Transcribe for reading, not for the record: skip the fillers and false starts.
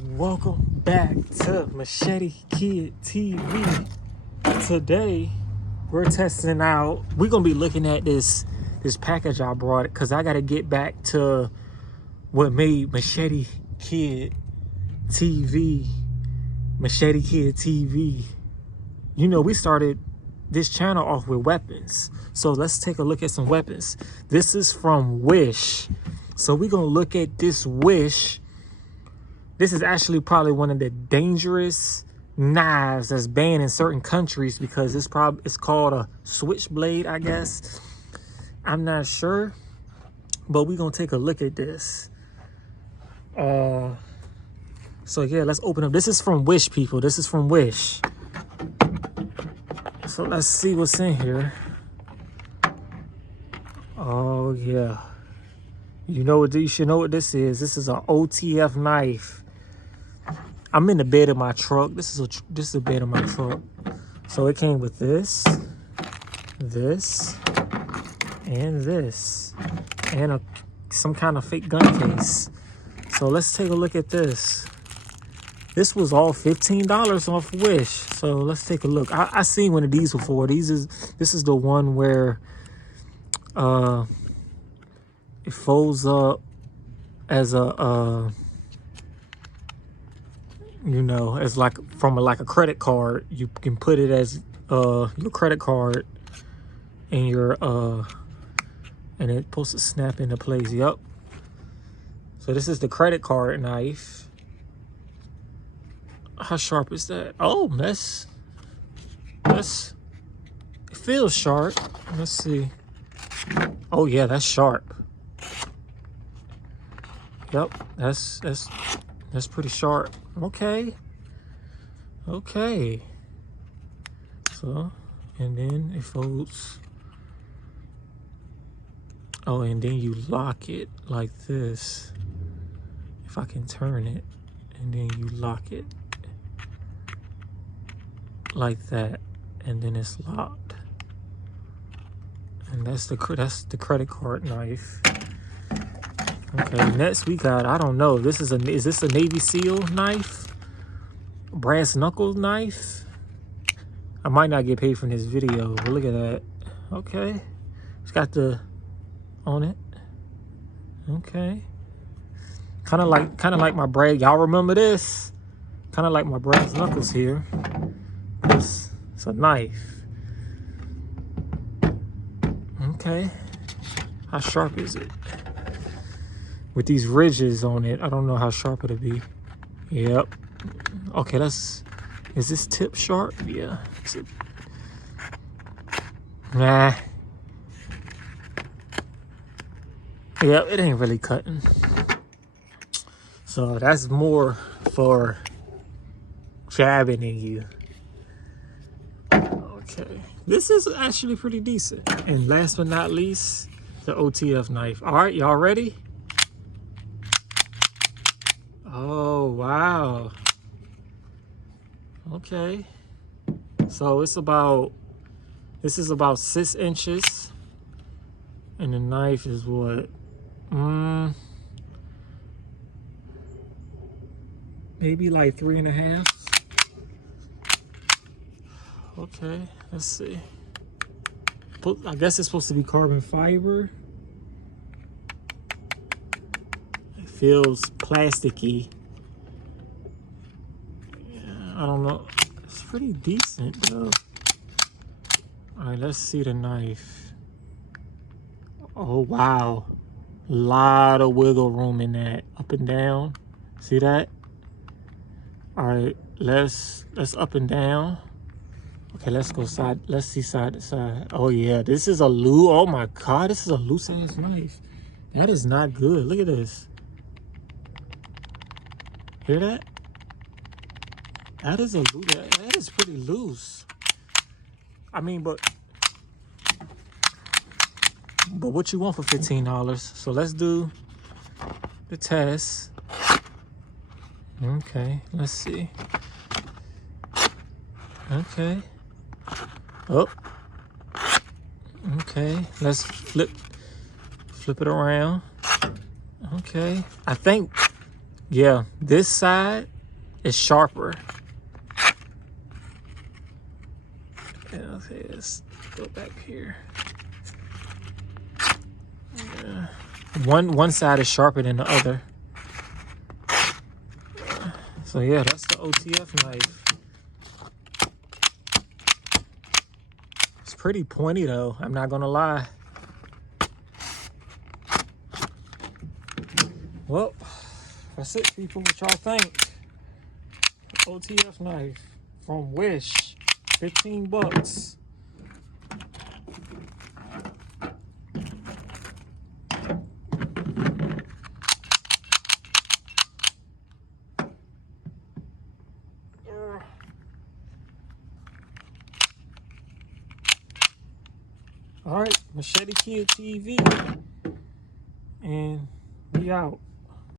Welcome back to Machete Kid TV. Today we're testing out. We're gonna be looking at this package I brought because I gotta get back to what made Machete Kid TV. Machete Kid TV. You know, we started this channel off with weapons, so let's take a look at some weapons. This is from Wish, so we're gonna look at this Wish. This is actually probably one of the dangerous knives that's banned in certain countries because it's called a switchblade, I guess. I'm not sure, but we're gonna take a look at this. So yeah, let's open up. This is from Wish, people. This is from Wish. So let's see what's in here. Oh yeah, you should know what this is. This is an OTF knife. I'm in the bed of my truck. This is the bed of my truck. So it came with this, and some kind of fake gun case. So let's take a look at this. This was all $15 off Wish. So let's take a look. I seen one of these before. This is the one where it folds up as a you know, as like from a credit card. You can put it as your credit card and your and it's supposed to snap into place. Yep. So this is the credit card knife. How sharp is that? Oh, it feels sharp. Let's see. Oh yeah, that's sharp. Yep, that's pretty sharp. Okay. So, and then it folds. Oh, and then you lock it like this. If I can turn it, and then you lock it like that, and then it's locked. And that's the credit card knife. Okay, next we got, I don't know, is this a Navy SEAL knife? Brass knuckle knife? I might not get paid from this video, but look at that. Okay. It's got the on it. Okay. Kind of like my brass. Y'all remember this? Kind of like my brass knuckles here. It's a knife. Okay. How sharp is it? With these ridges on it, I don't know how sharp it'll be. Yep. Okay, is this tip sharp? Yeah. Nah. Yeah, it ain't really cutting. So that's more for jabbing in you. Okay. This is actually pretty decent. And last but not least, the OTF knife. All right, y'all ready? Oh, wow. Okay. So this is about 6 inches. And the knife is what? Maybe like 3.5. Okay, let's see. I guess it's supposed to be carbon fiber. It feels plasticky. Yeah, I don't know. It's pretty decent though. All right, let's see the knife. Oh wow, lot of wiggle room in that, up and down. See that? All right, let's up and down. Okay, let's go side. Let's see side to side. Oh yeah, this is a loose. Oh my God, this is a loose ass knife. That is not good. Look at this. Hear that? That is that is pretty loose. I mean, but what you want for $15? So let's do the test. Okay, let's see. Okay. Oh. Okay, let's flip it around. Okay. I think Yeah, this side is sharper. And okay, let's go back here. Yeah. One side is sharper than the other. So yeah, that's the OTF knife. It's pretty pointy though, I'm not gonna lie. Well, that's it, people. What y'all think? OTF knife from Wish, 15 bucks. All right, Machete Kid TV, and we out.